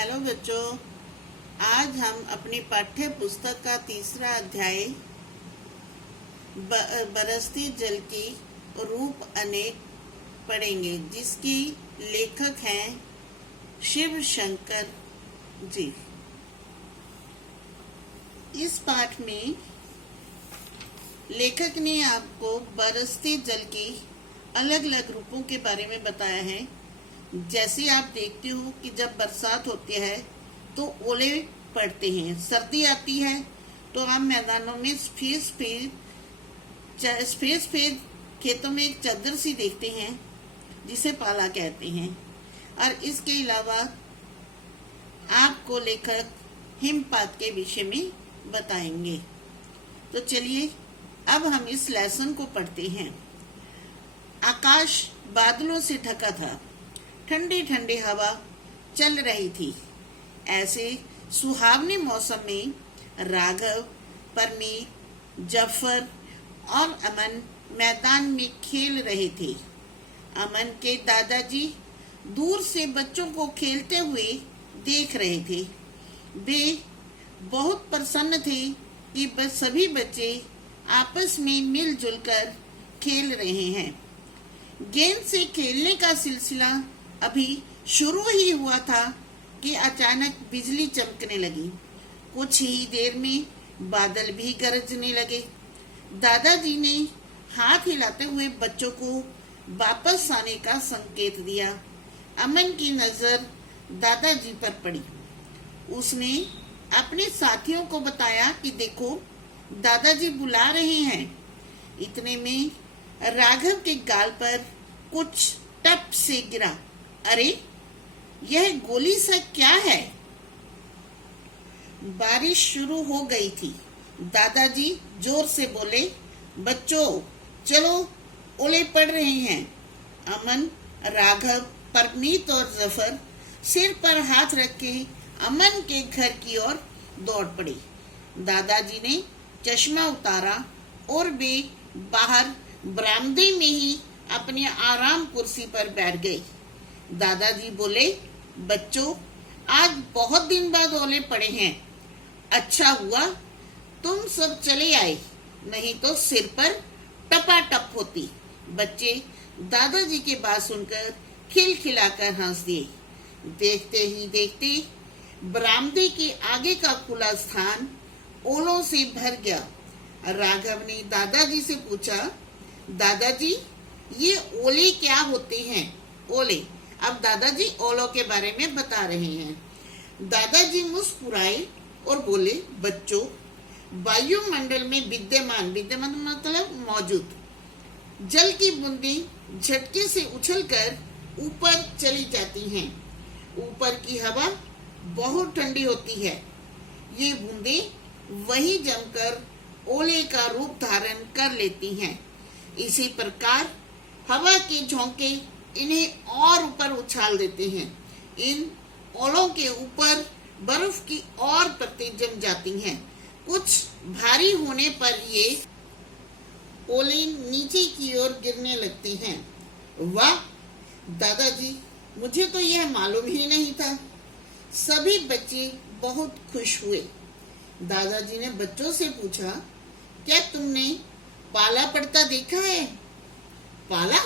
Hello बच्चों, आज हम अपनी पाठ्य पुस्तक का तीसरा अध्याय बरसती जल की रूप अनेक पढ़ेंगे, जिसकी लेखक हैं शिव शंकर जी। इस पाठ में लेखक ने आपको बरसती जल की अलग अलग रूपों के बारे में बताया है। जैसे आप देखते हो कि जब बरसात होती है तो ओले पड़ते हैं, सर्दी आती है तो आप मैदानों में सफेद खेतों में एक चादर सी देखते हैं जिसे पाला कहते हैं। और इसके अलावा आपको लेखक हिमपात के विषय में बताएंगे। तो चलिए अब हम इस लेसन को पढ़ते हैं। आकाश बादलों से ढका था, ठंडी ठंडी हवा चल रही थी। ऐसे सुहावने मौसम में राघव, परमीत, जफर और अमन मैदान में खेल रहे थे। अमन के दादाजी दूर से बच्चों को खेलते हुए देख रहे थे। वे बहुत प्रसन्न थे कि सभी बच्चे आपस में मिलजुल कर खेल रहे हैं। गेंद से खेलने का सिलसिला अभी शुरू ही हुआ था कि अचानक बिजली चमकने लगी। कुछ ही देर में बादल भी गरजने लगे। दादाजी ने हाथ हिलाते हुए बच्चों को वापस आने का संकेत दिया। अमन की नजर दादाजी पर पड़ी। उसने अपने साथियों को बताया कि देखो, दादाजी बुला रहे हैं। इतने में राघव के गाल पर कुछ टप से गिरा। अरे, यह गोली सा क्या है? बारिश शुरू हो गई थी। दादाजी जोर से बोले, बच्चों चलो, ओले पड़ रहे हैं। अमन, राघव, परमीत और जफर सिर पर हाथ रख के अमन के घर की ओर दौड़ पड़े। दादाजी ने चश्मा उतारा और वे बाहर बरामदे में ही अपनी आराम कुर्सी पर बैठ गए। दादाजी बोले, बच्चों आज बहुत दिन बाद ओले पड़े हैं। अच्छा हुआ तुम सब चले आए, नहीं तो सिर पर टपाटप होती। बच्चे दादाजी की बात सुनकर खिलखिलाकर हंस दिए। देखते ही देखते बरामदे के आगे का खुला स्थान ओलों से भर गया। राघव ने दादाजी से पूछा, दादाजी ये ओले क्या होते हैं? ओले। अब दादाजी ओलों के बारे में बता रहे हैं। दादाजी मुस्कुराए और बोले, बच्चों वायुमंडल में विद्यमान मतलब मौजूद जल की बूंदें झटके से उछलकर ऊपर चली जाती हैं। ऊपर की हवा बहुत ठंडी होती है। ये बूंदें वही जमकर ओले का रूप धारण कर लेती हैं। इसी प्रकार हवा के झोंके इन्हें और ऊपर उछाल देते हैं। इन ओलों के ऊपर बर्फ की और परतें जम जाती हैं। कुछ भारी होने पर ये ओले नीचे की ओर गिरने लगते हैं। वाह दादाजी, मुझे तो यह मालूम ही नहीं था। सभी बच्चे बहुत खुश हुए। दादाजी ने बच्चों से पूछा, क्या तुमने पाला पड़ता देखा है? पाला?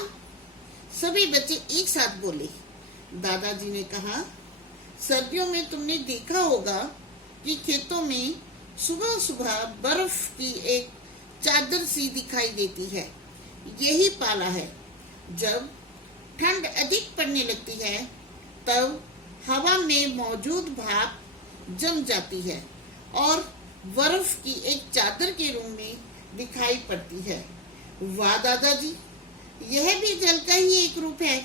सभी बच्चे एक साथ बोले। दादाजी ने कहा, सर्दियों में तुमने देखा होगा कि खेतों में सुबह सुबह बर्फ की एक चादर सी दिखाई देती है। यही पाला है। जब ठंड अधिक पड़ने लगती है तब हवा में मौजूद भाप जम जाती है और बर्फ की एक चादर के रूप में दिखाई पड़ती है। वाह दादाजी, यह भी जल का ही एक रूप है।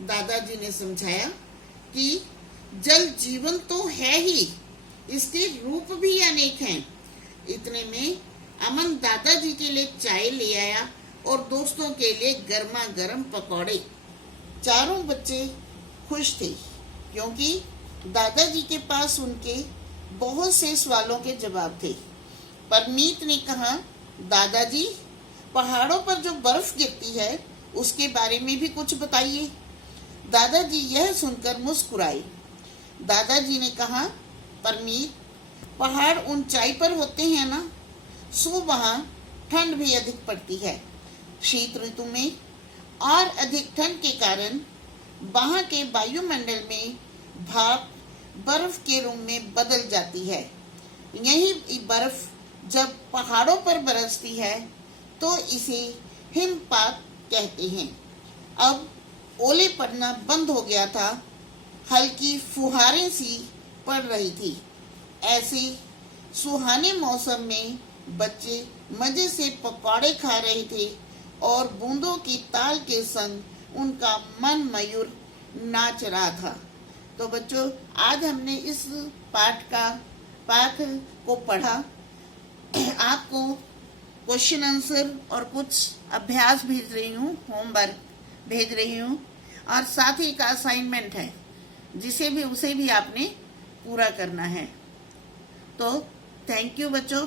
दादाजी ने समझाया कि जल जीवन तो है ही, इसके रूप भी अनेक हैं। इतने में अमन दादाजी के लिए चाय ले आया और दोस्तों के लिए गर्मा गर्म पकौड़े। चारों बच्चे खुश थे क्योंकि दादाजी के पास उनके बहुत से सवालों के जवाब थे। परमीत ने कहा, दादाजी पहाड़ों पर जो बर्फ गिरती है उसके बारे में भी कुछ बताइए। दादाजी यह सुनकर मुस्कुराए। दादाजी ने कहा, परमीत, पहाड़ ऊंचाई पर होते हैं ना, सो वहाँ ठंड भी अधिक पड़ती है। शीत ऋतु में और अधिक ठंड के कारण वहाँ के वायुमंडल में भाप बर्फ के रूप में बदल जाती है। यही बर्फ जब पहाड़ों पर बरसती है तो इसे हिमपात कहते हैं। अब ओले पड़ना बंद हो गया था, हल्की फुहारें सी पड़ रही थी। ऐसे सुहाने मौसम में बच्चे मजे से पकौड़े खा रहे थे और बूंदों की ताल के संग उनका मन मयूर नाच रहा था। तो बच्चों, आज हमने इस पाठ को पढ़ा। आपको क्वेश्चन आंसर और कुछ अभ्यास भेज रही हूँ, होमवर्क भेज रही हूँ, और साथ ही का असाइनमेंट है उसे भी आपने पूरा करना है। तो थैंक यू बच्चों।